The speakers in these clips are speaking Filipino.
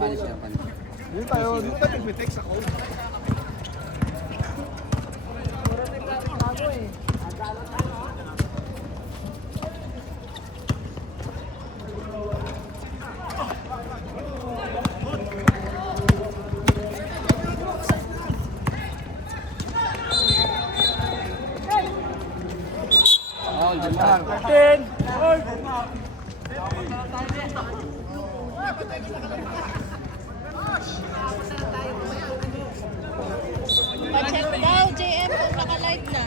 Panis ka, panis. Dito tayo nag-text ako. Oh, jangan. Martin! Pa-check daw, JM, kung naka-live na.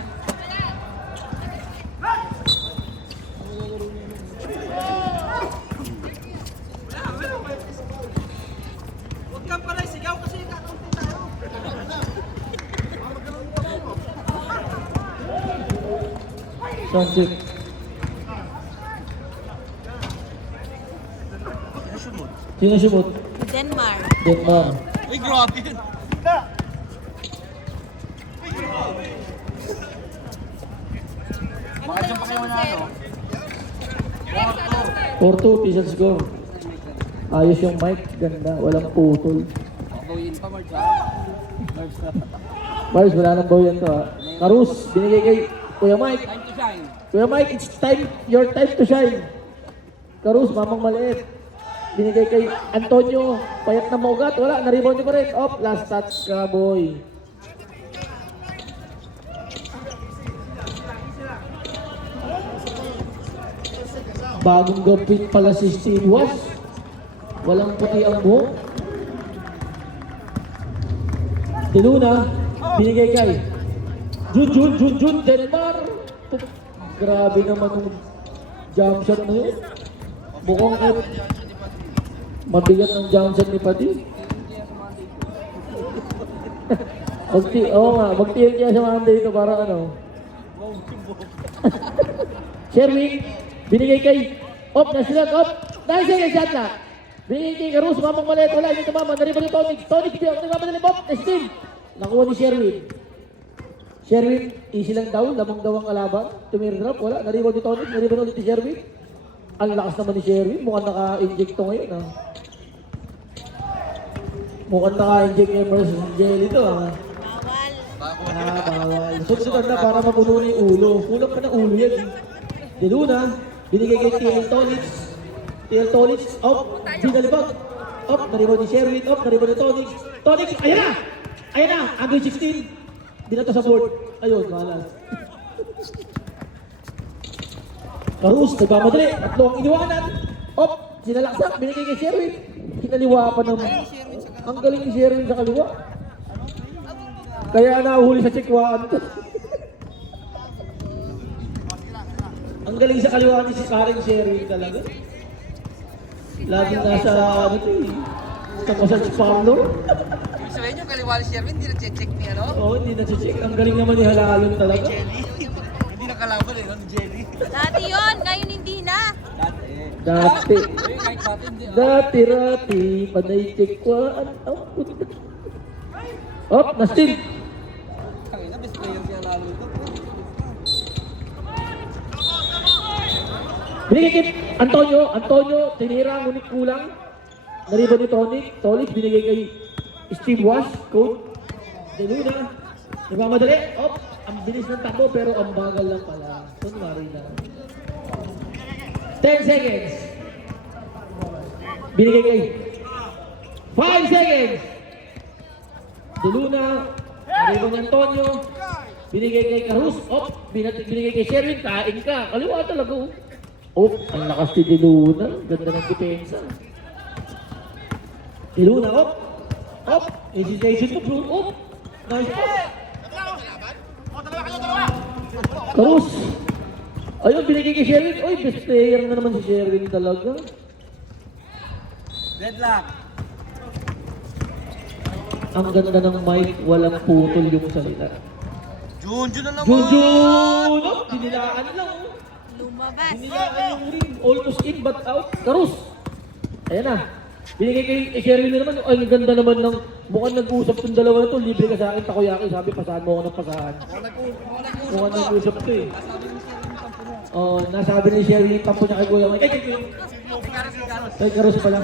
Huwag kang pala sigaw kasi kakunti tayo. Sunset. Sino sumot? Denmark. Denmark. Ay, grabe yun. Makadyan pa kayo na, no? 4-2, Pizza score. Ayos yung mic, ganda, walang putol. Bawiin pa, Marge, ha? Marge na. Mars, wala nang bawian to ha. Karus, binigay kay Kuya Mike. Time to shine. Kuya Mike, it's time, your time to shine. Karus, mamang maliit. Binigay kay Antonio, payat na maugat, wala, na-rebound nyo pa rin. Op, last touch ka, boy. Bagong gapit pala si Steve Was. Walang puti ang buhok. Diluna, binigay kay Jun, Denmark. Grabe naman yung jump shot na yun. Mukhang mabigat ang jump shot ni Pati. Oo nga, mag-tiil kaya sa Monday ito para ano. Sherwin, binigay kay nasilag, dahil siya shot na. Binigay kay Karus, mamang maliit, wala, hindi tumama, naribag yung Tonic, hindi ako nagmamadali, steal. Nakuha ni Sherwin, easy lang daw, lamang daw ang kalaban, tumirdrop, wala, naribag yung Tonic, naribag ulit ni Sherwin. Ang lakas naman ni Sherwin, mukhang naka-inject to ngayon, ha. Mukhang naka-inject Emerson Jelly to, ha. Bawal. Sunod na para mapuno na yung ulo. Kulang pa ng ulo yan. Diluna, binigay kay TL Tonic, binalibag. Naribag ni Sherwin, naribag ni Tonic. Tonic, ayan na! Angle 16. Binato sa board. Ayun, malas. Karus, nagmamadali. Tatlo ang iniwanan. Sinalaksak, binigay kay Sherwin. Kinaliwa pa naman. Ang galing ni Sherwin sa kaliwa. Kaya nahuhuli sa chikwaan to. Ang galing sa kaliwa ni si Karen Sherwin talaga. Laging nasa ano to eh. Sa massage parlor. Ibig sabihin nyo, kaliwa ni Sherwin, hindi na-check ni ano? Oo, hindi na check. Ang galing naman ni Halalon talaga. Hindi nakalaban eh, no? Ni Jelly. Dati yun, ngayon hindi na. Dati. Kahit natin, di, Dati, panay chikwaan. Na-steal. Tangina, best player siya lalo ito. Binigay kay Antonio, tinira, ngunit kulang. Nariban ni Tonic, binigay kay Steve Wash, coach. Diluna, nagmamadali, ang bilis ng takbo pero ang bagal lang pala. Kunwari lang. 10 seconds. Binigay kay 5 seconds. Diluna, nariban ni Antonio, binigay kay Carus, binigay kay Sherwin, kain ka. Kaliwa talaga, ang lakas ni Diluna, ganda ng depensa. Diluna, hesitation to Bruno, nice pass. Karus, ayun, binigay kay Sherwin, best player na naman si Sherwin talaga. Deadlock. Ang ganda ng mic, walang putol yung salita. Jun na naman. Jun! Dinilaan lang. Lumabas. Dinilaan yung ring, almost in but out. Karus, ayan na. Binigay kay Sherwin na naman, ang ganda naman ng mukhang nag-uusap itong dalawa na ito, libre ka sa akin, takoyaki, sabi, pasahan mo ako ng pasahan. Mukhang nag-uusap ito eh. Nasabi ni Sherwin yung tampo niya kay Kuya Mike. Kay Karus pala.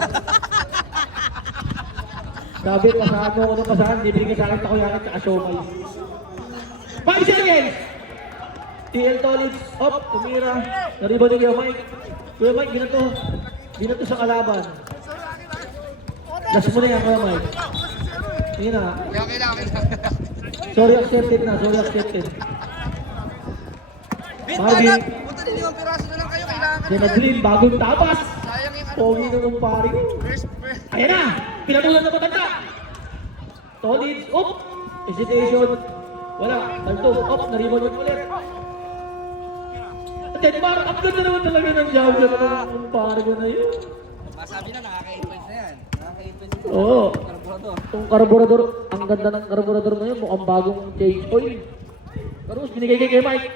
Sabi, pasahan mo ako ng pasahan. Bibigyan sa akin takoyaki at siomay. 5 seconds! TL Tolits, up, tumira. Nariba ni Kuya Mike. Kuya Mike, binato. Binato sa kalaban. Last mo na yan, Kuya Mike. Sige na. Sorry accepted na, sorry accepted. Marvin, Punta din 5 piraso na lang kayo. Kailangan Jenna Green, bagong tapas. sayang yung ano. Pogi na ng pari ko. Ayan na! Pinatulan na matanda! Tolits, up! Hesitation. Wala, taltog, up, naribon yun ulit. Denmar, ang ganda naman talaga ng job ng pari ko na yun. Masabi na, nakaka-8 points na yan. Nakaka-8 points na. Oo. Karburador. Itong karburador, ang ganda ng karburador na yun, mukhang bagong change oil. Pero binigay kay Mike.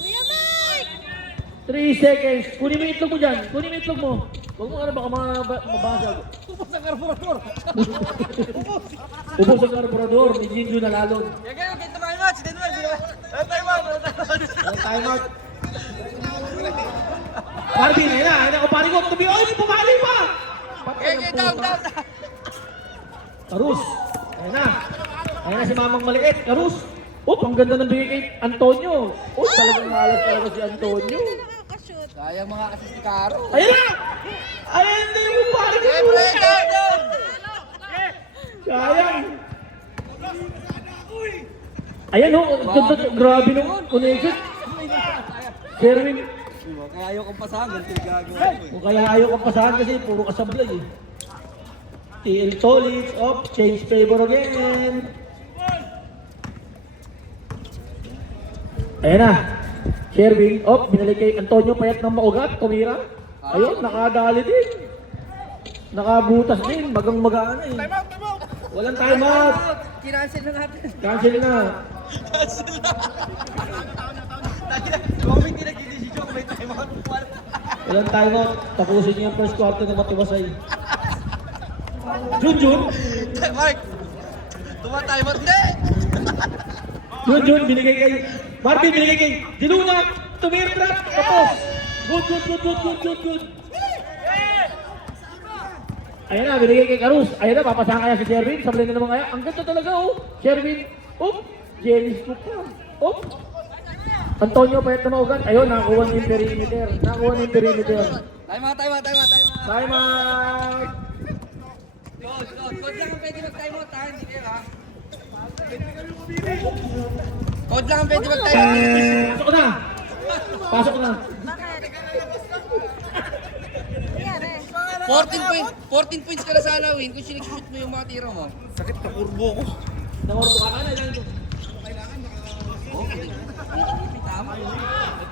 Kuya Mike! 3 seconds. Kunin mo yung itlog mo dyan. Kunin mo yung itlog mo. Huwag mo baka mabasag. Ubus ang karburador. Ubos ang karburador. May Jinju na lalong. Kaya kita tayo match. Din mo. Time out. Walang time out. Marvin, ayun na. Ayun na. Kupari ko. Tubi, oy, pumali pa! Patay ng Down. puta. Karus. Ayun na. Ayun na si Mamang Maliit. Karus. Oh, ang ganda ng bigay kay Antonio. Oh, talagang malas talaga si Antonio. Hindi na nakakashoot. Sayang mga assist ni Caro. Ayun na! Ayun na yung kupari ko. Down. Sayang. Ayan oh, ganda, grabe nung connection. Sherwin, Diba? Kaya ayaw kong pasahan, ganito yung gagawin ko eh. kung kaya ayaw kang pasahan kasi puro kasablay eh. TL Tolits, up, change favor again. Ayan na. Sherwin, up, binalik kay Antonio, payat ng maugat, tumira. Ayun, nakadali din. Nakabutas din, magang-magaan eh. Walang time out. Kinancel na natin. Cancel na. Comment din nag-decision kung may time out. Walang time out. Tapusin niyo yung first quarter na matiwasay. Junjun. Mark. Time out. Hindi. Junjun, binigay kay... Marvin, binigay kay... Diluna. Tumir trap. Tapos. Good. Ayan na, binigay kay Karus. Ayan na, papasahan kaya si Sherwin. Sablay na naman kaya. Ang ganda talaga, oh. Sherwin. Oh. Jealous ko pa. Oh. Antonio, payat na maugat. Ayun, nakakuha niya yung perimeter. Time out. Time out. Code lang ang pwede mag-time out ha, hindi kayo ha. Code lang ang pwede mag-time out. Pasok na. Bakit? Nangyari? 14 points ka na sana win kung sinig-shoot mo yung mga tira mo. Sakit ka, kurbo ko. Nakorto ka na lang.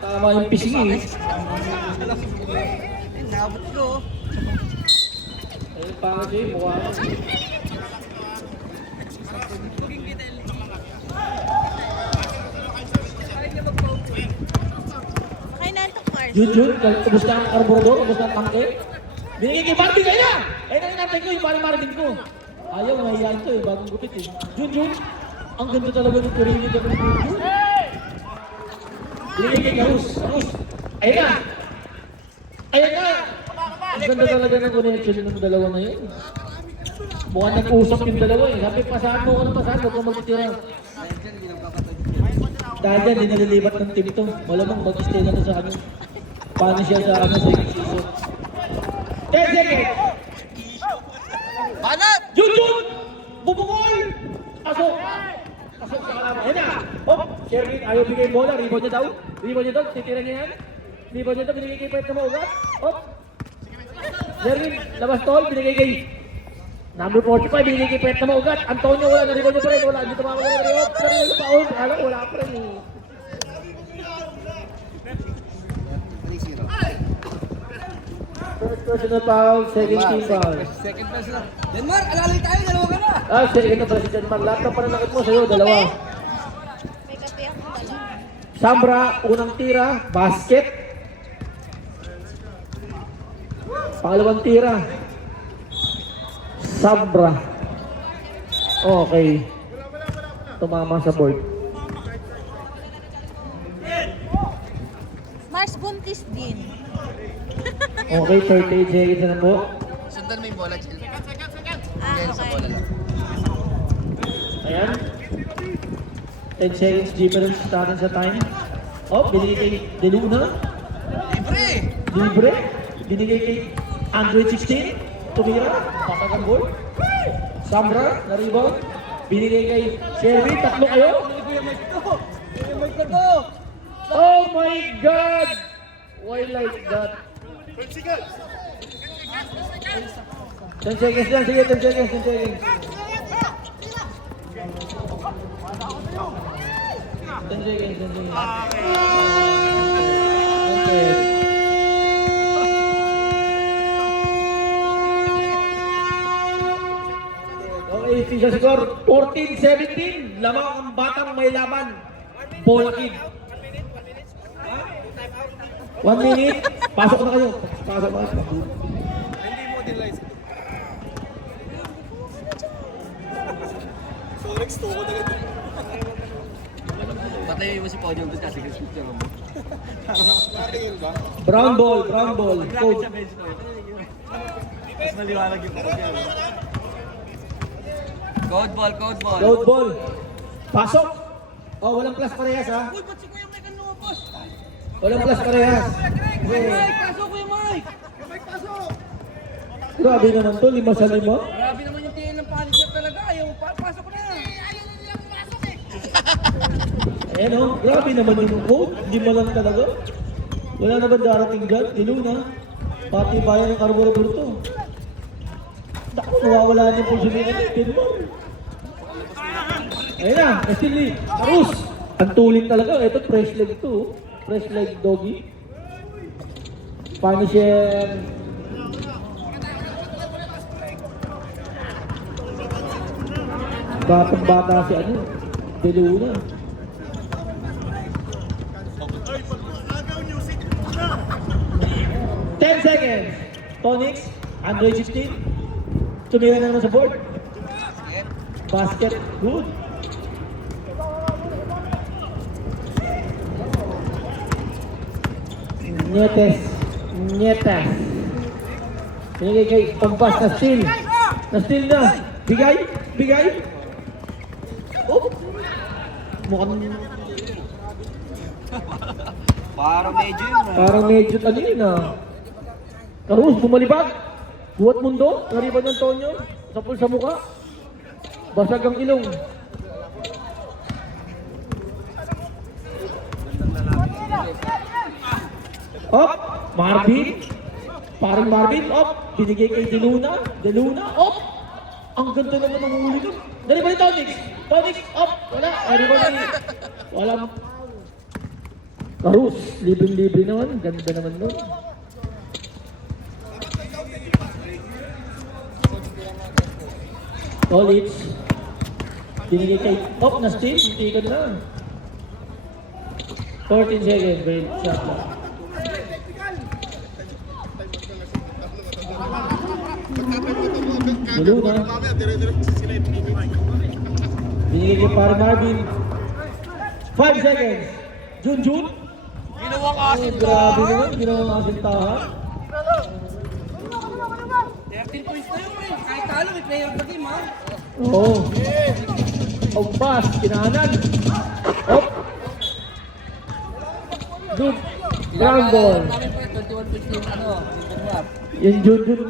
Tama yung pising eh. Nabot ko. Ayun pa kasi, mukha ko. Okay na ito, Mars. Junjun, kumusta ang karburador, kumusta ang tangke? Binigay kay Marvin, ayun na! Ayun na natin ko, yung parang Marvin ko. Ayaw, nahihiyan ko eh, bagong gupit eh. Junjun, ang ganda talaga ng perimeter ng Junjun. Binigay kay Karus. Ayun na! Ayun na! Ang ganda talaga ng connection ng dalawa na yun. Mukhang nag-usap yung dalawa eh. Sabi, pasahan mo ako ng pasahan, huwag kang magtitira. Dahil dyan, di nalilipat ng team to. Malamang mag-stay na to sa ano. Paano siya sa ano sa season. 10 seconds! Banat! Junjun! Bubungol! Pasok! Pasok sa kalaman. Ayun na! Oh! Sherwin, ayaw bigay bola. Rebound niya daw. Titira niya yan. Rebound niya daw. Binigay kay Pet na maugat. Oh! Sherwin, labas tol. Binigay kay number 45. Binigay kay Pet na maugat. Antonio, wala na rebound niya pa rin. Wala. Dito pa rin. Oh! Sarili pa. Oh! Alam, wala pa rin eh. 3-0. First personal foul, second team foul. Second personal. Denmark, alalay tayo, dalawa ka na. Second na pala si Denmark. Lahat ng pananakit mo sa'yo, dalawa. May kape akong dala. Sambra, unang tira, basket. Pangalawang tira. Sambra. Okay. Tumama sa board. Mars, buntis din. Okay, 38 seconds na po. Sundan mo yung bola, Jill. Yan sa bola lang. Ayan. 10 seconds difference natin sa time. Oh, binigay kay Deluna. Libre. Binigay kay Android 16. Tumira. Pasagang goal. Samra, na rebound. Binigay kay Sherry. Tatlo kayo. Oh my God! Why like that? 10 seconds lang. Sige, 10 seconds. 10 seconds. 10 seconds. 10 seconds. Okay. Okay, official score, 14-17. Lamang ang batang may laban. Bola kid. 1 minute. Pasok na kayo. Pasok na kayo. Patayin mo si Ponyong doon kasi picture mo. Brown ball. Coach. Mas maliwanag yung pagkakal. Code ball. Load ball. Pasok. Oh, walang plus parehas ha. Uy, ba't si Kuya Mike ang lumabas? Walang plus parehas. Mike, pasok Kuya Mike! Mike, pasok! Grabe naman to, 5 sa 5. Grabe naman yung tingin ng Punisher talaga. Ayaw, pasok ko na! Ayaw na nilang pumasok eh! Ayan o, grabe naman yung code. 5 lang talaga. Wala naman darating dyan. Iluna. Pati bayan ng karburador to. Naku, nawawala niya po siya ng ayun na, Estilly, Arus. Ang tuling talaga. Ito, fresh leg to. Fresh leg doggy. Punisher. Batang-bata si ano. Deluna. Ten seconds. Tonix, Android 16. Tumira na naman sa board. Basket. Good. Nietes. Binigay kay Pampas na steal. Na-steal na. Bigay. Oh. Mukhang Parang medyo ano yun ah. Karus, bumalibag. Buhat mundo. Nariban ng Tonyo. Sapul sa mukha. Basag ang ilong. Op, Marvin. Parang Marvin, op. Binigay kay Deluna. Op. Ang ganda naman ng huli ko. Dari ba ni Tonix? Op. Wala. Dari ba ni... Walang... Karus, libre naman. Ganda naman nun. College. Binigay kay Op na steal. Titikad na. 14 seconds. Great shot lang. Deluna. Binigay kay para Marvin. 5 seconds. Junjun. ginawang Grabe naman. Ginawang asintaha. 13 points na yun, pre. Kahit talo, may player of the game, ha? Oo. Pagpas. Kinahanan. Op. Good. Ground ball. Namin po 21 points yung ano, Yung Junjun,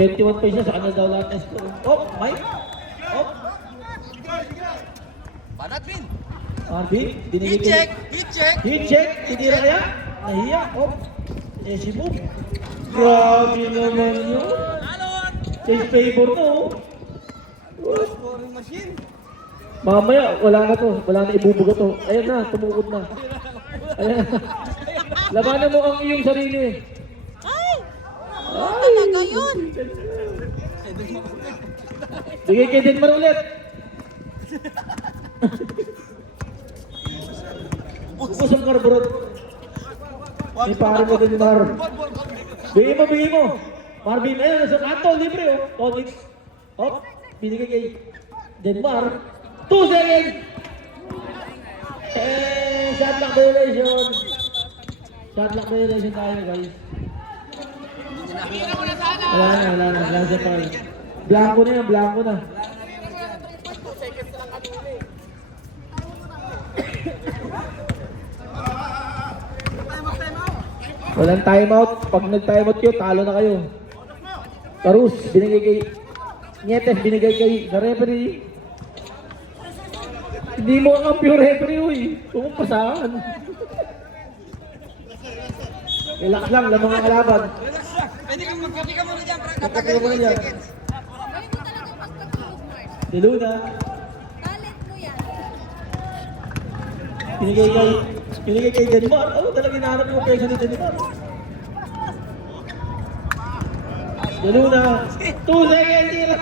21 pa siya, sa kanila daw lahat ng score. Op, Mike. Op. Banat Vin! Marvin, binigay kay... Heat check. Tinira kaya? Nahiya. Op. Easy move. Grabe naman yun. Change favor to. Scoring machine. Mamaya, wala na to. Wala na ibubuga to. Ayan na, tumukod na. Ayan. Labanan mo ang iyong sarili. Ay! Talaga yun! Bigay kay Denmar ulit. Ubus ang karburot. May pare mo Denmar. Bigay mo. Marvin, ayun, nasa kanto, libre oh. Tonix. Hop, binigay kay Denmar. 2 seconds. Shot clock violation. Shot clock violation tayo guys. Wala na. Wala sa pal. Blanco na yan, blanco na. Walang timeout. Pag nag-timeout kayo, talo na kayo. Karus, binigay kay Nietes, binigay kay sa referee. Hindi mo ang pure referee, uy. Pumapasahan. Relax lang, lamang ang kalaban. Relax lang. Pwede kang magkapi ka muna dyan, Frank. Magkapi ka muna dyan. seconds. Gawin mo talaga mas nag-move, Mark. Si Luna, Talent mo yan. binigay kay Denmar. Ano talaga hinahanap yung pesa ni Denmar? Si Luna, 2 seconds, tira.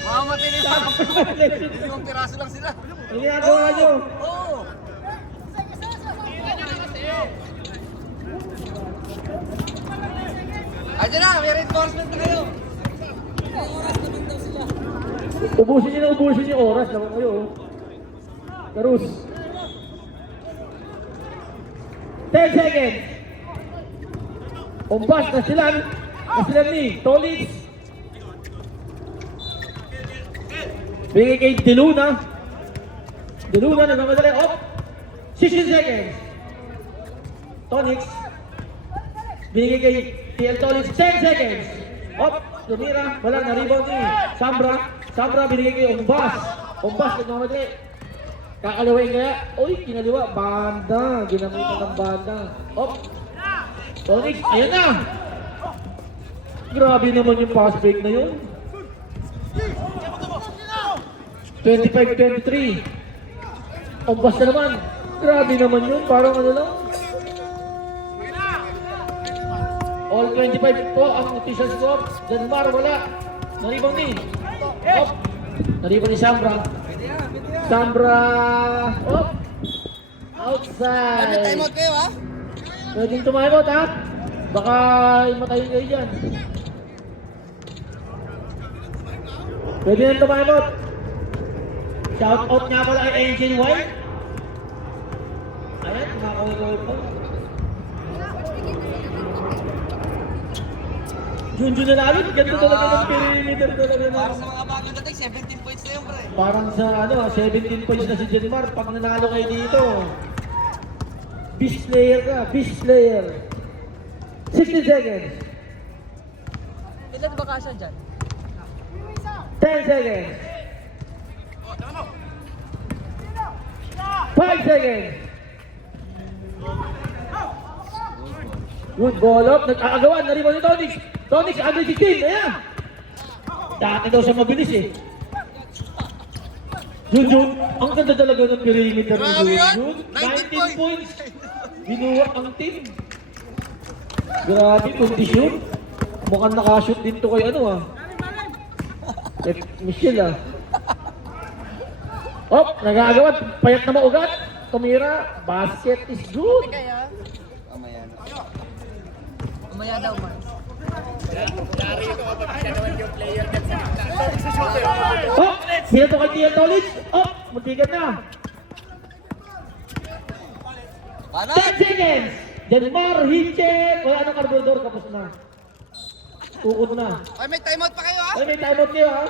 Mamamatay na yung limang piraso lang sila. Ano ginagawa nyo? Oo. Ayan na, may reinforcement na kayo. Ubusin yung oras naman kayo. oh. Karus. 10 seconds. Umpas na sila ni Tolitz. Bigay kay Deluna. Deluna na namadali. Op! 16 seconds. Tonix. Binigay kay TL Tolitz. 10 seconds. Op! Tumira. Wala na. Rebound ni Sambra. Sambra binigay kay Umbas. Umbas nagmamadali. Kakaliwain kaya. Uy, kinaliwa. Banda. Ginamitan ng banda. Op! Tonix. Ayan na. Grabe naman yung pass break na yun. 25-23. Umbas na naman. Grabe naman yun. Parang ano lang. All 25 po ang official score. Denmar wala. Naribang ni. Op. Naribang ni Sambra. Sambra. Op. Outside. Time out kayo ha? Pwedeng tumimot ha. Baka matayin kayo dyan. Pwede nang tumimot. Shout out nga pala kay Angel White. Ayan, kumakawin po. Junjun na namin, ganda talaga ng perimeter talaga na. Para sa mga bagong dating, 17 points na yun, pre. Parang sa 17 points na si Jenmar, pag nanalo kayo dito. Beast player ka, beast player. 60 seconds. Ilan ba kasya dyan? 10 seconds. 5 seconds. Good ball up. Nag-aagawan. Nariban ni Tonix. Tonix, under 16. Ayan. Dati daw siya mabilis eh. Junjun, ang ganda talaga ng perimeter ni Grabe yan. Junjun. 19 points. Binuwak ang team. Grabe, kondisyon. Mukhang nakashoot din to kay ano ah. Kay Michelle ah. Oh, nagagawa. Payat na maugat. Tumira. Basket is good. Kaya? Mamaya na. Umaya daw, Mark. Oh, sila to kay Tia Tolitz. Oh, magtigat na. Ano? 10 seconds. Denmar, Hinchek. Wala nang karburador. Kapos na. Tukod na. Ay, may timeout pa kayo ha? Ay, may timeout kayo ha.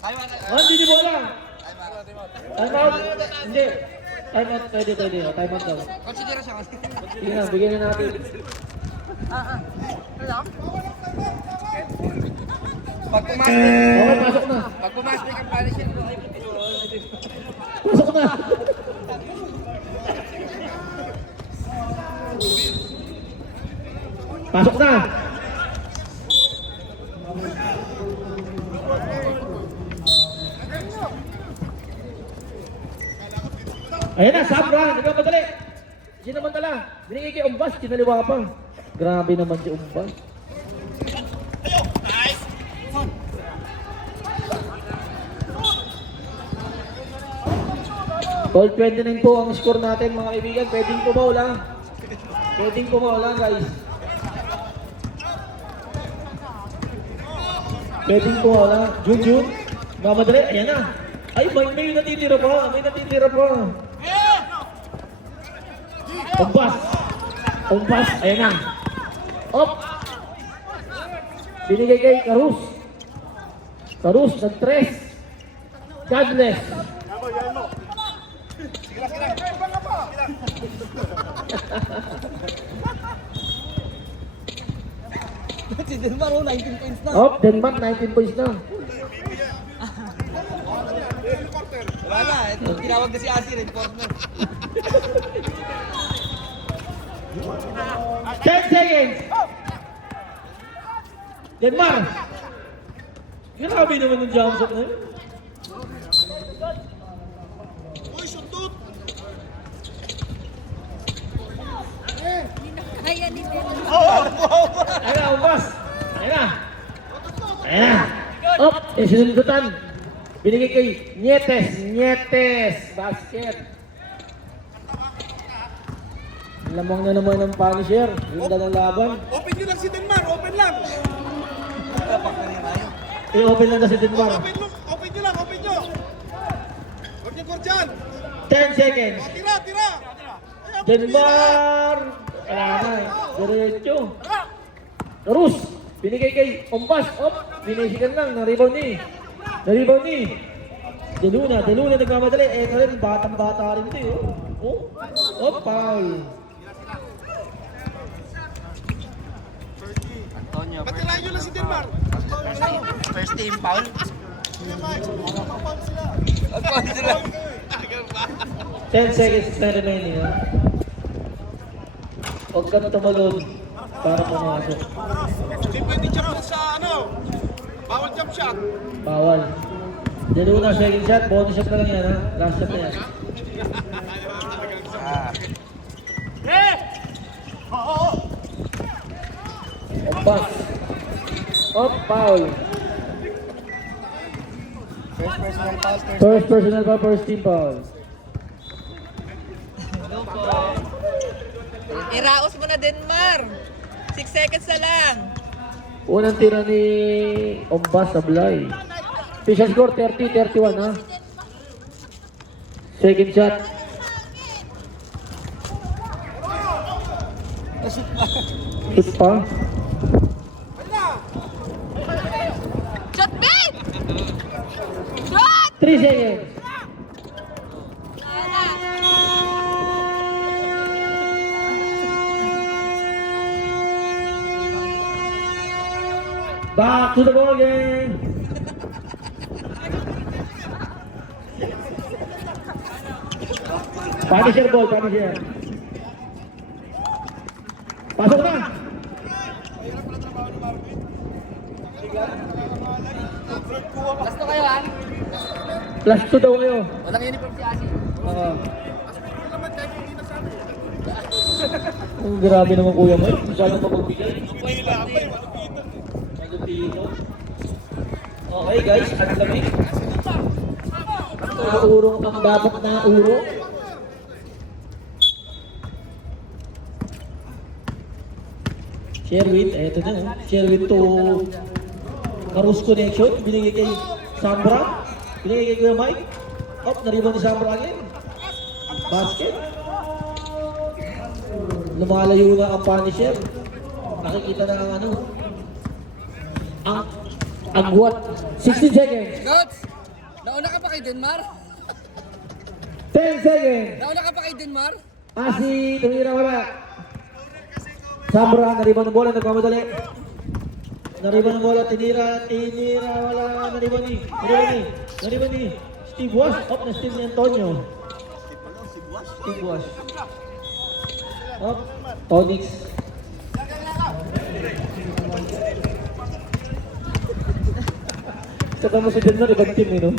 Timeout. Oh, hindi ni bola. Timeout. Timeout. Hindi. Timeout. Pwede. Timeout daw. Consider siya kasi. Sige na, bigyan na natin. Wala? Pag pumasok, Okay, pasok na. pag pumasok ang punishment, Pasok na. Pasok na. Ayan na, Sabra. Nagkamadali. Sino naman tala? Binigay kay Umbas. Kinaliwa pa. Grabe naman si Umbas. All 29 po ang score natin mga kaibigan. Pwedeng pumaw lang. Pwedeng pumaw lang guys. Pwedeng pumaw lang. Junjun. Mamadali. Ayan na. Ay, may natitira pa. May natitira pa. Umbas. Umbas. Ayan na. Op. Binigay kay Karus. Carus, nag-tres. God bless. Si Denmar, 19 points na. Oh, Denmark, 19 points na. Wala na, ito, tinawag na si Asi, reinforcer. 10 seconds. Denmark. Grabe naman yung jump shot na yun. Kaya ni Denmark. Ayun na, ubas. Ayun na. Ayun na. Op, sinundutan. Binigay kay Nietes. Nietes. Basket. Lamang na naman ng Punisher. Ganda ng laban. Open nyo lang si Denmar, open lang. I-open lang na si Denmark. Open nyo lang, open nyo. Huwag niyo dyan. 10 seconds. Tira, tira. Denmark. Wala na eh. Diretso. Carus. Binigay kay Ompas. Op. Binisikan lang. Na-rebound ni. Na-rebound ni. Deluna nagmamadali. Eh, ito rin. Batang-bata rin ito eh. Oh. Op. Foul. Antonio, Patirahin nyo lang si Denmar. first team foul. Agpahal sila. 10 seconds na remaining. Ha? Huwag ka na tumalon para pumasok. Hindi pwede jump sa ano. Bawal jump shot. Bawal. Deluna second shot. Bonus shot na lang yan ha. Last shot na yan. Ompas. Op, foul. First personal foul, first team foul. Iraos mo na Denmar. 6 seconds na lang. Unang tira ni Ombas Sablay. Official score 30-31 ha. Second shot. Shoot pa. Shot big! Shot! 3 seconds. Back to the ball game. Punisher ball, Punisher. Pasok na. Last to kayo, han? Plus 2 daw kayo. Walang uniform si Asi. Oo. Oh, grabe naman kuya mo. Masyadong mapagbigay. Okay guys, ang lamig. Urong ang dapat na uro. Sherwin, eto na. Sherwin to Carus connection. Binigay kay Sambra. Binigay kay Kuya Mike. Op, nariban ni Sambra again. Basket. Lumalayo na ang Punisher. Nakikita na ang ano. Ang agwat. 16 seconds. Coach! Nauna ka pa kay Denmar? 10 seconds. Nauna ka pa kay Denmar? Asi, tumira wala. Sambra, nariban ng bola, nagmamadali. Nariban ng bola, tinira, wala. Nariban ni. Steve Wash, up na Steve ni Antonio. Steve Wash. Up, Tonix. Saka mo si Denmar, ibang team no?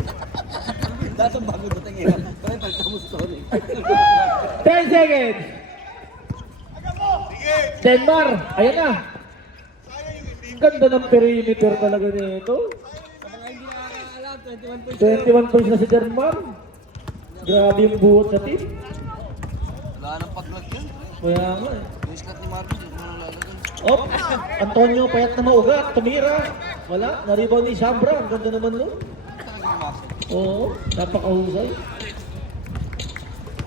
Dahil ang bago dating yun. Kaya palita mo story. 10 seconds. Denmar, ayan na. Ganda ng perimeter talaga nito. Sa mga hindi nakakaalam, 21 points. 21 points na si Denmar. Grabe yung buhot sa team. Wala nang pag-vlog yun. Kaya nga eh. Yung skat ni Marvin, hindi mo nang lalagay. Op, Antonio payat na maugat, tumira. Wala, na-rebound ni Sambra. Ang ganda naman nun. Oo, napakahusay.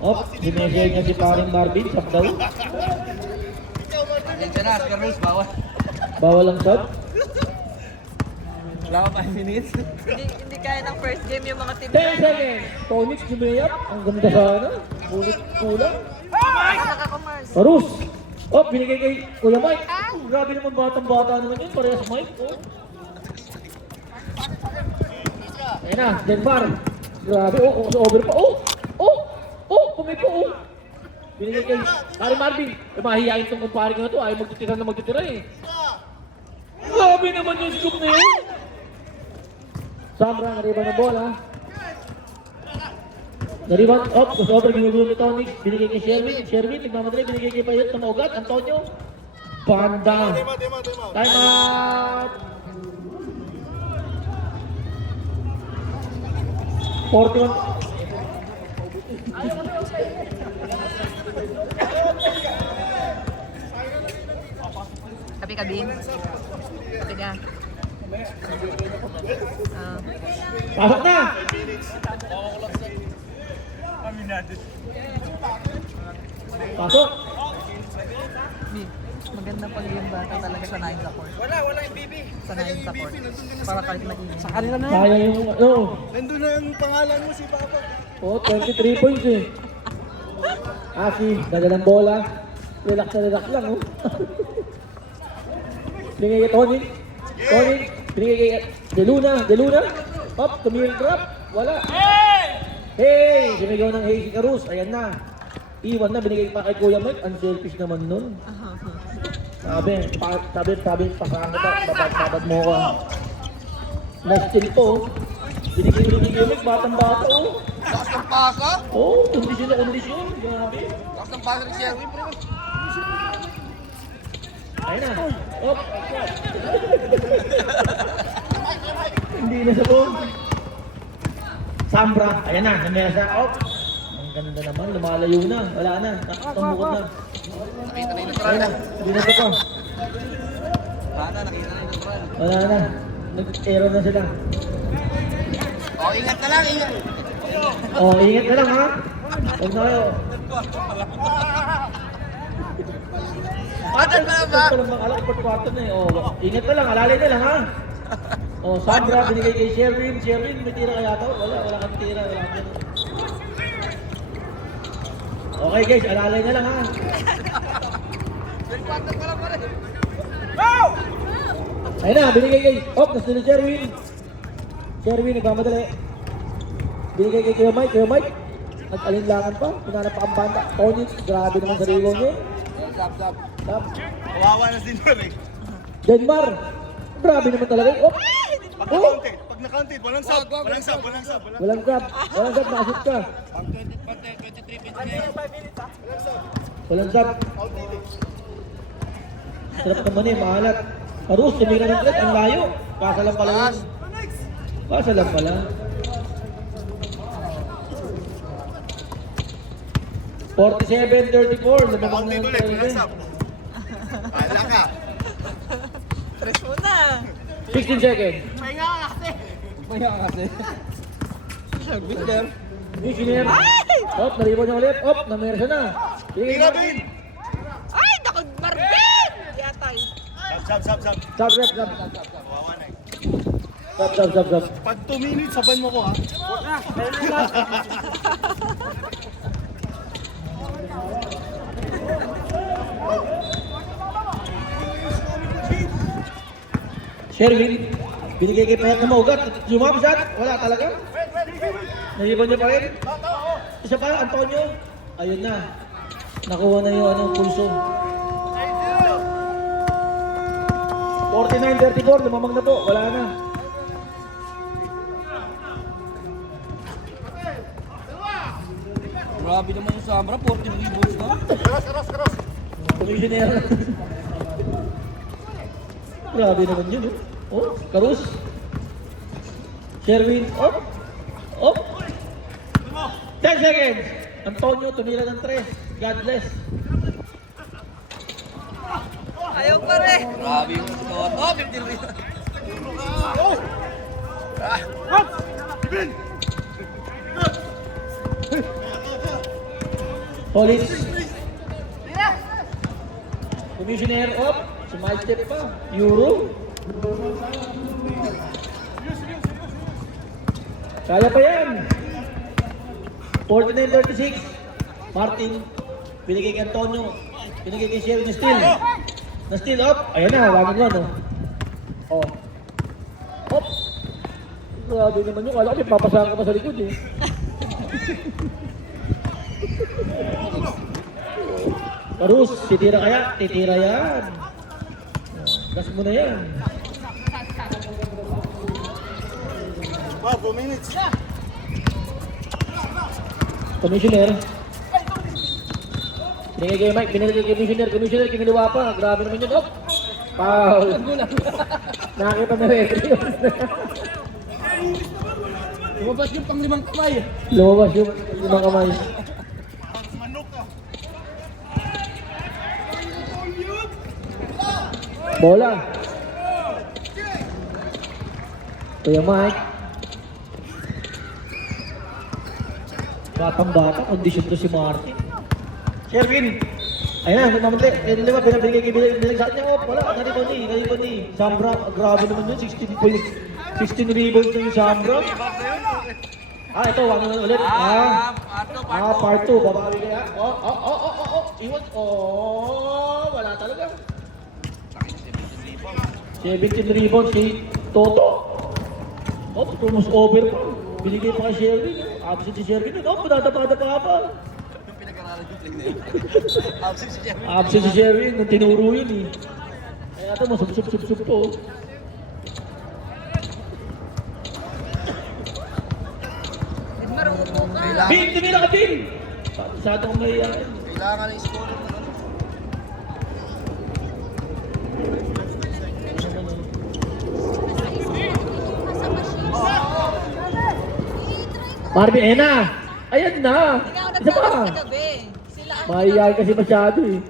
Op, sineshare niya si paring Marvin, sab daw. Yan siya na, Carlos, bawal. Bawal ang shot. Wala ka 5 minutes. Hindi kaya ng first game yung mga team. 10 seconds. Tonic, Jumayap. Ang ganda sana. Kulit kulang. Nakakomars. Arus. Oh, binigay kay Kuya Mike. Grabe naman batang-bata naman yun. Parehas Mike. Oh. Ayan na, Denver. Grabe. Oh, over pa. Oh, pumipo. Oh. Binigay kay Harry Marvin. Mahihayin itong kumpare ko na to. Ayaw magtitira eh. Grabe naman yung scoop na yun. Samra, nariban ng bola. Nariban, crossover, ginugulo ni Tony. Binigay kay Sherwin, nagmamadali, binigay kay Payot na maugat. Antonio, banda. Time out. 41. Kapi kabin. Kapi ka. Pasok na! Pasok! Maganda pag yung bata talaga sanayin sa court. Wala yung BB. Sanayin sa court. Para kahit naging. Sa kanila na Kaya yung ano. Nandun na ang pangalan mo si Papa. Oh, 23 points eh. Aki, dala ng bola. Relax lang oh. Binigay kay Tony. Binigay kay De Luna. Up, tumingin drop. Wala. Hey! Sumigaw ng hey si Carus. Ayan na. Iwan na, binigay pa kay Kuya Mike. Unselfish naman nun. Sabi, babad mo ko. Nice steal po. Binigay ni Kuya Mike, batang-bata oh. Lakas ng pasa. Oh, kondisyon na kondisyon. Grabe. Lakas ng pasa ni Sherwin, pre. Ayun na. Op. Hindi na sa buong. Sambra. Ayan na. Namesa. Op. Ang ganda naman. Lumalayo na. Wala na. Nakatambukot na. Nakita na yung Ayun natural. na. Hindi na ito. Nakita na yung natural. Wala na. Nag-error na sila. Oh, ingat na lang, ingat. Oh, ingat na lang ha. Huwag na kayo. Patal ba na ba? Ito lang mga alak. Part-quarter na eh. Oh, ingat na lang. Alalay na lang ha. Oh, Sambra. Binigay kay Sherwin. May tira kaya to? Wala kang tira. Wala kang tira. Okay guys, alalay na lang ha. Patal ka lang pare. Ayun na, binigay kay nasa ni Sherwin, nagmamadali. Binigay kay Kuya Mike. Nag-alinlangan pa, pinanap pa ang banda. Tony, grabe naman sa rilo niyo. Zap. Kawawa na si Denver eh. Denmar, grabe naman talaga. Pag na-counted, walang sub. Walang grab, nakasip ka. Pag 23 pinch. Walang grab. Sarap naman eh, mahalat. Arus, tumira ng threat, ang layo. Kasa lang pala yun. Kasa lang pala. $47-34, lumabang na Counted ng ulit, walang 12. sub. Wala ka. Tres muna. 16 seconds. Maya kasi. Missioner. Naribo niya ulit. Namersa na. Binigay Tira Marvin. din. Ay, naku, Marvin! Yatay. Sub. Sub. Kawawa na eh. Sub. Pag 2 minutes, saban mo ko ha. Sherwin. Binigay kay Payat na maugat. Lumabsat. Wala talaga. Nariban niya pa rin. Isa pa, Antonio. Ayun na. Nakuha na yung pulso. 49-34. Lumamang na po. Wala na. Grabe naman yung Samra, 14 rebounds na. Commissioner. Grabe naman yun. Carus. Sherwin. 10 seconds. Antonio, tumira ng 3. God bless. Ayaw pa rin. Grabe yung score. 15 rebounds. Police. Commissioner. Sumide step pa. Euro. Kaya pa yan. 49-36. Martin. Binigay kay Antonio. Binigay kay Sherry na steal. Na steal up. Ayan na, 1-1 oh. Oh. Hop. Grabe naman yun. Kala ko may papasahan ka pa sa likod eh. Karus, titira kaya? Titira yan. Gas mo na yan. Wow, 2 minutes. Commissioner. Binigay kay Mike, binigay kay Commissioner. Commissioner, kiniluwa pa. Grabe naman yun. Oh. Foul. Nakakita na referee yun. Lumabas yung pang-5 kamay. Lumabas yung limang kamay. Bola. Kuya Mike. Batang bata, kondisyon to si Martin. Sherwin. Ayan, nagmamadali. Yan lima, pinabigay kay Bilag sa kanya. Oh, wala, naribon ni. Sambra, grabe naman yun. 16 rebounds na yung Sambra. Ito, wag na ulit. Part 2. Babawi kaya. Iwan. Wala talaga. 17 rebounds si Toto. Almost over pa. Binigay pa kay Sherwin. Absent si Sherwin. Padadapa pa. Yung pinag-aralan yung play na yun. Absent si Jeff. Absent si Sherwin. Nung tinuro yun eh. Kaya ito, masub-sub po. Bin! Tumira ka, Bin! Sa atong mahihain. Kailangan ng score ng ano. Marvin, ayan na! Ayan na! Ikaw Isa pa! nagtapos sa gabi. Sila ang Mahihain kasi masyado eh.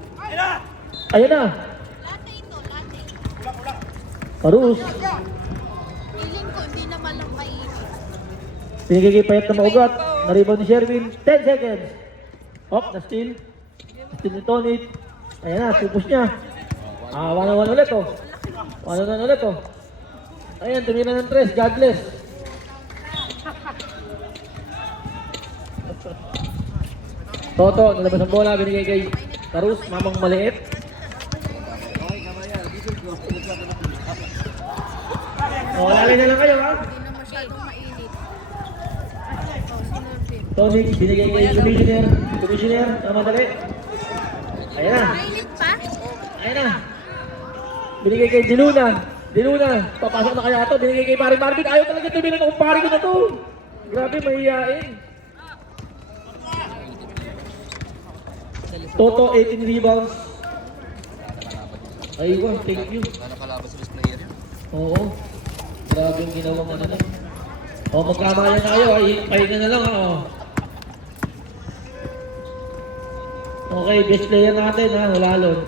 Ayan na! Latte ito, latte. Parus! Feeling ko, hindi naman lang mainit. Pinagigipayat na maugat. Naribon ni Sherwin. 10 seconds. Hop, na-steal. Steal ni Tony. Ayan na, pupus niya. 1-1 ulit oh. 1-1 ulit oh. Ayan, tumira ng 3. God bless. Toto, nalabas ang bola. Binigay kay Karus. Mamang maliit. Lalay na lang kayo ha. Hindi na masyadong mainit. Sinurfit. Tony, binigay kay Commissioner. Commissioner, tama dali. Ayan na. Mainit pa? Ayan na. Binigay kay Diluna. Diluna, papasok na kaya ito. Binigay kay Paring Marvin. Ayaw talaga ito. Bilang akong pari ko na to. Grabe, mahihain. Toto, 18 rebounds. Ayun, thank you. Sana kalabas sa best player yun. Oo. Grabe yung ginawa mo na lang. Magkamayan na kayo. Pahinga na lang ha. Okay, best player natin ha. Lalon.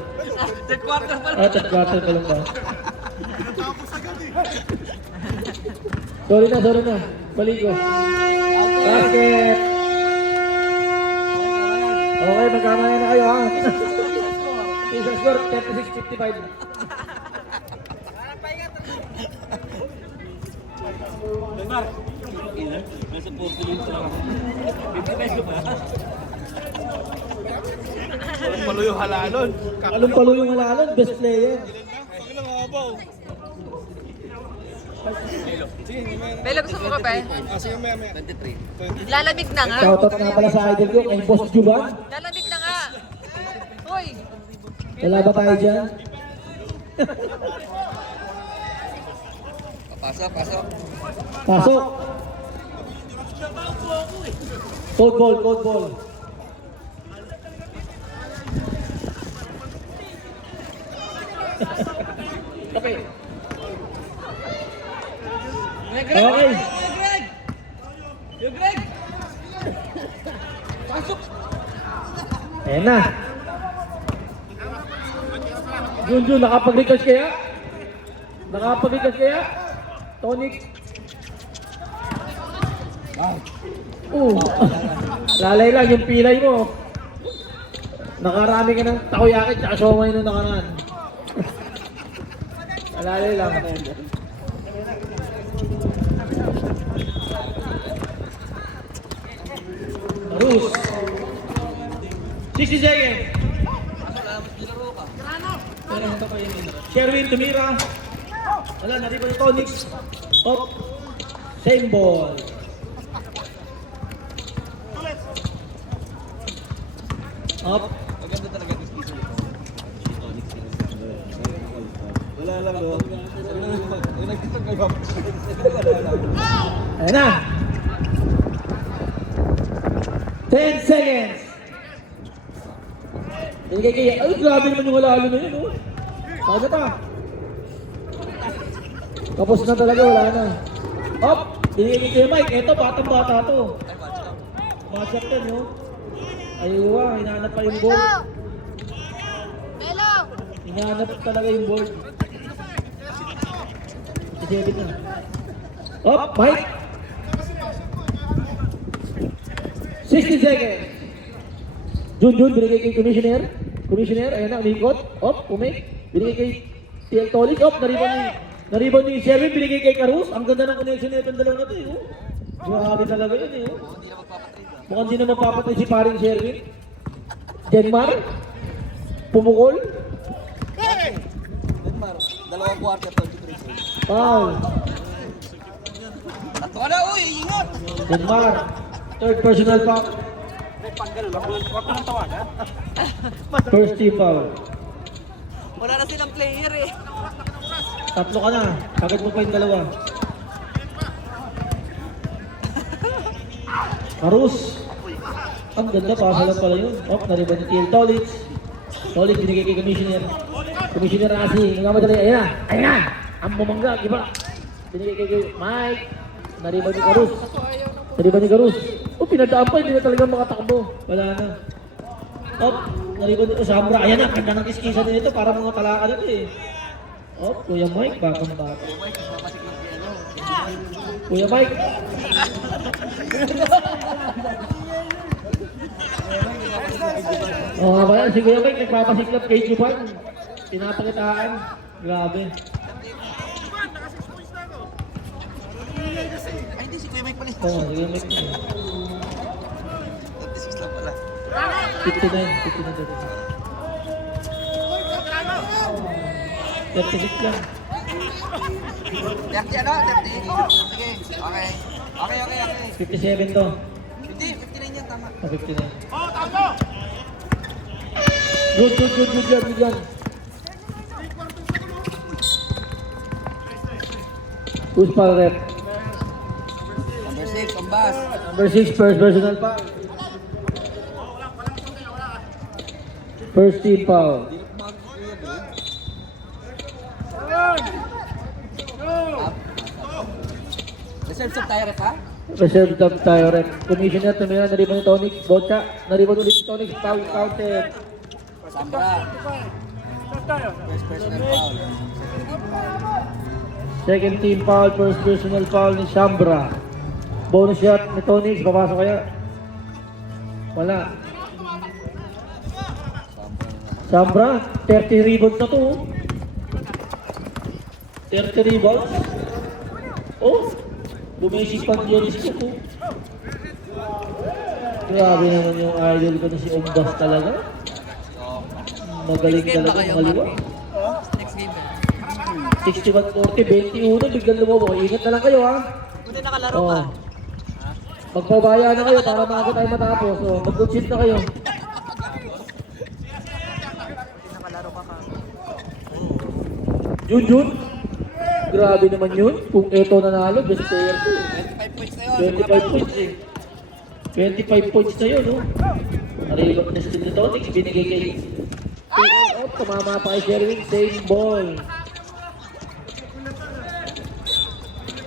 third quarter pa lang. Third quarter pa lang ba? Sorry na. Baligo. Basket. Okay, magkamayan na kayo ha. Isang score, 36-55. Palo yung halalon. Kalong-palo yung halalon, best player. Ito lang ang abaw. Belo, gusto mo ka ba? Sige, maya. 23. Lalamig na nga. Shoutout nga pala sa idol ko, kay Boss Juban. Lalamig na nga. Uy! Wala ba tayo dyan? Pasok. Pasok. Code ball. Okay. Okay. Yung Greg! Ayan na. Junjun, nakapag-recharge kaya? Tonic. Lalay lang yung pilay mo. Nakarami ka ng takoyaki tsaka siomay nung nakaraan. Lalay lang. Cruz. 60 seconds. Sherwin tumira. Wala, nariban yung Tonix. Up. Same ball. Up. Maganda talaga yung skis. Wala lang do. Nagkita kayo. Ayan na. 10 seconds. Ay, grabe naman yung halalo na yun, oh. Saga pa. Tapos na talaga, wala na. Up! Binigay kay Mike. Eto, batang-bata to. Matchup yan, oh. Aywa, hinahanap pa yung Melo! ball. Melo! Hinahanap talaga yung ball. Isipin na. Up, Mike! 60 seconds. Jun, binigay kay Commissioner. Commissioner, ayan na, umikot. Up, binigay kay TL Tolik. Up, nariban ni Sherwin, binigay kay Carus. Ang ganda ng connection na itong dalawa na ito, eh. Oh. Grabe talaga yun, eh. Oh. Mukhang di na magpapatay si paring Sherwin. Denmar, pumukol. Denmar, dalawang quarter to 23. Foul. At wala, uy, ingat! Denmar, third personal foul. Wag ko nang tawagan. First team foul. Wala na silang player eh. Tatlo ka na. Agad mo pa yung dalawa. Carus. Ang ganda, pasa lang pala yun. Oh, nariban ni TL Tolik. Tolik, binigay kay Commissioner. Commissioner Asi, nagmamadali. Ayan na. Ang bumangga, di ba? Binigay kay Mike. Nariban ni Carus. Nariban ni Carus. Oh, pinadaan pa, hindi na talaga makatakbo. Wala na. Oh, nariban ni Sambra. Ayan na, ganda ng iskisa din ito. Para mga talakan ito eh. Oh, Kuya Mike, bakang bata. Kuya Mike. Oo nga ba yan? Si Kuya Mike nagpapasiklap kay Jupan. Pinapakitaan. Grabe. Ay, hindi, si Kuya Mike pala. Oo, si Kuya Mike. 36 lang pala. 59. 36 lang. 30 ano? 30. Sige, okay. Okay. 57 to. Hindi, 59 yan, tama. 59. Good yan. Who's foul rep? Number 6, Ombas. Number 6, first personal foul. First team foul. Reserve sub tayo, ref, ha? Reserve top tayo rep. Commissioner, tumira, nariban ni Tonic. Bocha, nariban ulit ni Tonic. Foul counted. Sambra. First personal foul. Second team foul, first personal foul ni Sambra. Bonus shot ni Tonic. Papasok kaya? Wala. Sambra, 30 rebounds na to. 30 rebounds. Oh, bumisi pang Joris ko to. Grabe naman yung idol ko na si Ombas talaga. Magaling Next game ba talaga kayo, maliwa. Marvin? Next game ba? 61-40, 21, biglang lumawa. Ingat na lang kayo ha. Buti nakalaro Oo. ka. Magpabaya na kayo para maaga tayo matapos. So, mag-good shit na kayo. Nakalaro ka. Yun. Grabe naman yun. Kung eto nanalo, best player ko. 25 points na yun. 25 points eh. 25 points na yun, oh. Narilo ko na si Tonic, binigay kay PL. Oh, tumama pa kay Sherwin, same ball.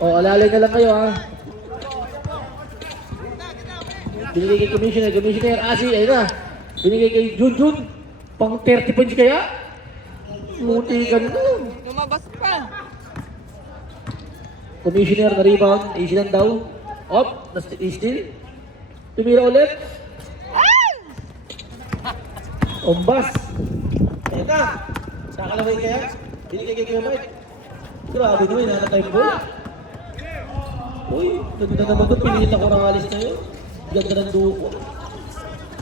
Oh, alalay na lang kayo, ha. Binigay kay Commissioner Asi, ayun na. Binigay kay Jun, pang 30 points kaya? Muti ka na. Lumabas pa. Commissioner na rebound, easy lang daw. Up, steal. Tumira ulit. Ombas. Ayan na. Kakalaway kaya? Binigay kay Kuya Mike. Grabe naman, hinahanap tayo yung bola. Uy, ganda naman doon. Pinilit ako ng alis na yun. Ganda ng duko.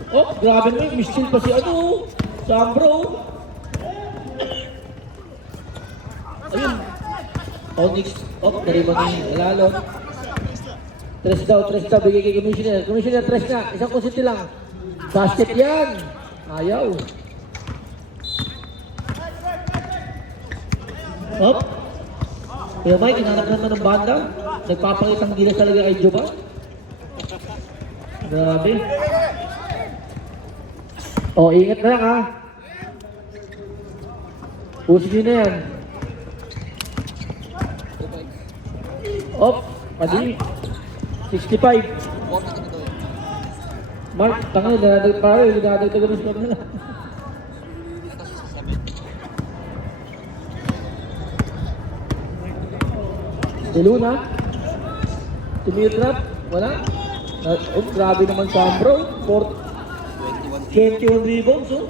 Oh, grabe naman. Mistil pa si ano. Sambro. Ayun. Onyx. Oh, nariba ni Alalo. Tres daw. Bigay kay Commissioner. Commissioner, tres na. Isang kusiti lang. Basket yan. Ayaw. Hop. Kaya Mike, inanap naman ng banda. Nagpapakitang gilas talaga kay Joba. Grabe. Oh, ingat na lang ha. Pusin nyo na yan. Op, padi. 65. Mark, tangan, dinadagdagan mo score na lang. Si Luna. Tumitrap. Wala. Oh, grabe naman Sambro. 21 rebounds, oh.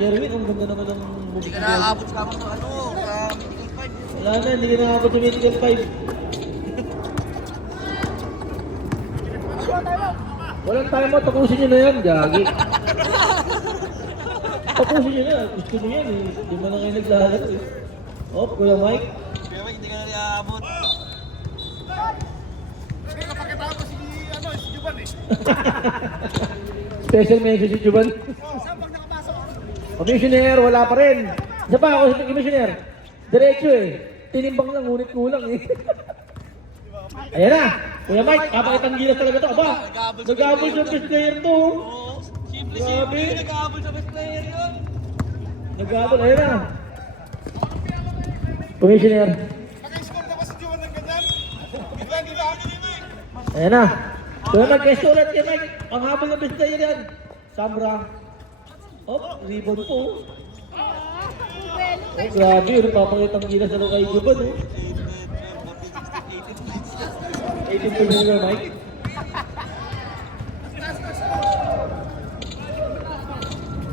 Sherwin, ang ganda naman ng Hindi ka nakakabot sa sa ano, sa medical fight. Wala na, hindi ka nakakabot sa medical 5. Walang timeout, tapusin nyo na yan, gagi. Tapusin nyo na, gusto nyo yan eh. Hindi mo na kayo naglalaro eh. Oh, Kuya Mike. Kaya Mike, hindi ka na nakaabot. Napakita ko si Juban eh. Special message si Juban. Saan pag nakapasok? Commissioner, wala pa rin. Isa pa ako si Commissioner. Diretso eh. Tinimbang lang, ngunit kulang eh. Ayan na. Kuya Mike, kapakitang gilas talaga to. Aba, nag-abol sa best player to. Simple, nag-aabol sa best player yun. Nag-abol, ayan na. Commissioner. Naka-score na ba si Juban ng ganyan? Di ba? Ayan na. Kuya Mike, kesto ulit kay Mike. Ang habol ng best player yan. Sambra. Oh, rebound po. Oh, grabe. Papakitang gilas talaga kay Juban oh. 18 points na Mike.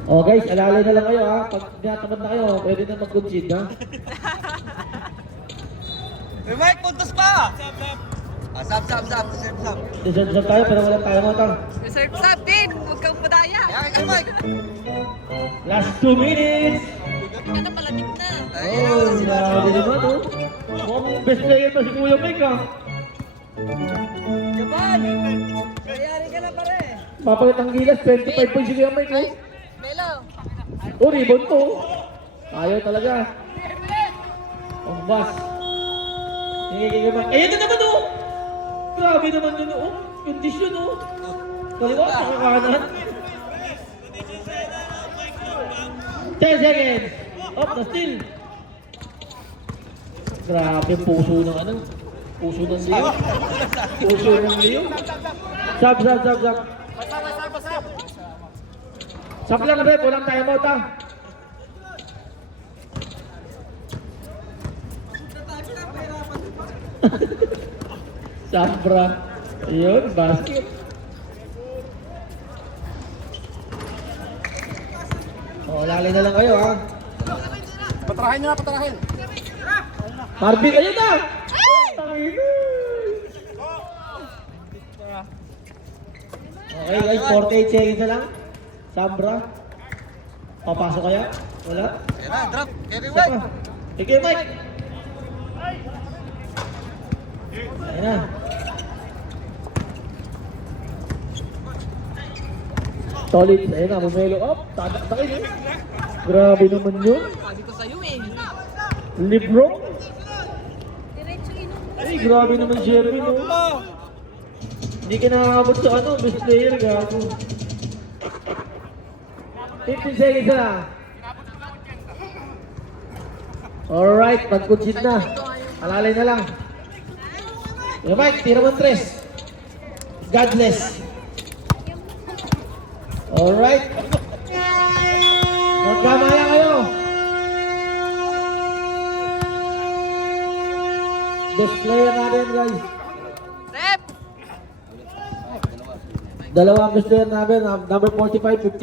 Oh guys, alalay na lang kayo ha. Pag tinatamad na kayo, pwede na mag-concede ha. Hey Mike, puntos pa! Sab. Deserve tayo pero walang tayo mga tang. Reserve stop din. Huwag kang madaya. Kaya kay Mike. Last 2 minutes! Ka na palamig na. Oh, grabe naman oh. Mukhang best player pa si Kuya Mike ha. Japan! Kayari ka na pare. Papakitang gilas, 25 points si Kuya Mike oh. Melo. Oh, rebound to. Ayaw talaga. Oh, boss. Ayan na naman oh. Grabe naman yun oh. Condition oh. Kaliwa, nakakanan. 10 seconds. Up na steal. Grabe, puso ng ano. Puso ng Leo. Puso ng Leo. Sab. Sab lang rep, walang timeout ha. Sambra. Ayun, basket. Oh, lalay na lang kayo ha. Patrahin nyo na, patrahin. Marvin, ayun na! Okay guys, 48 seconds na lang. Sambra. Papasok kaya? Wala? Ayan na, drop. Kaya kay Isa Mike. pa. Sige, Mike! Ayan na. Solid. Ayan na, bumelo up. Tadak-takin eh. Grabe naman yun. Sabi ko sa'yo eh. Libro. Diretso inom. Ay, grabe naman si Sherwin oh. Hindi ka nakakabot sa ano, best player, gago. 15 seconds na lang. Alright, pag-concede na. Alalay na lang. Yeah, Mike, tira mo 3. God bless. Alright. Magkamaya kayo. Best player natin, guys. Rep! Dalawang best player namin, number 45, 50.